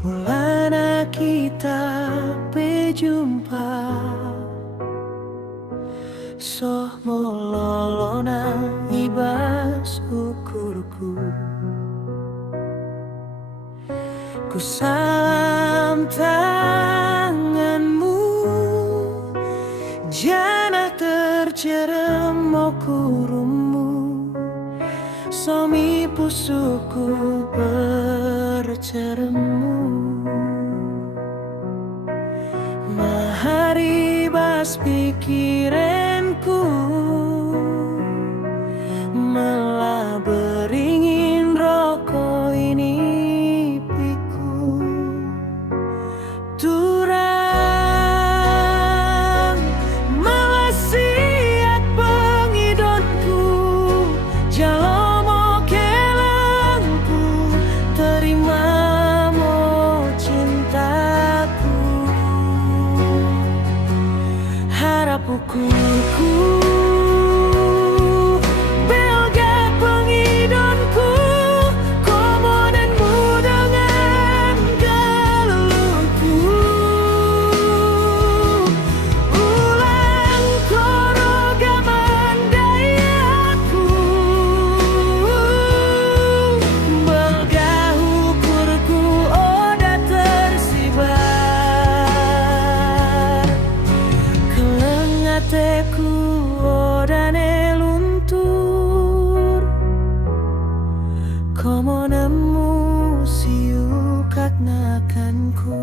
Mulana kita berjumpa, soh mololona ibas ukurku. Ku salam tanganmu, jana terceremo kurumu, somi pusuku berceremu. Maharibas pikiranku, malah beringin rokok ini piku. Turang malah siap pengidonku, jalomo kelangku, terima mo cintaku. Harap ukurku, belga pengidonku, komonanmu dengan geluhku. Ulang koroga mandayaku, belga ukurku oda tersibar. Kelengateku odane luntur, komonemu siukat nakanku.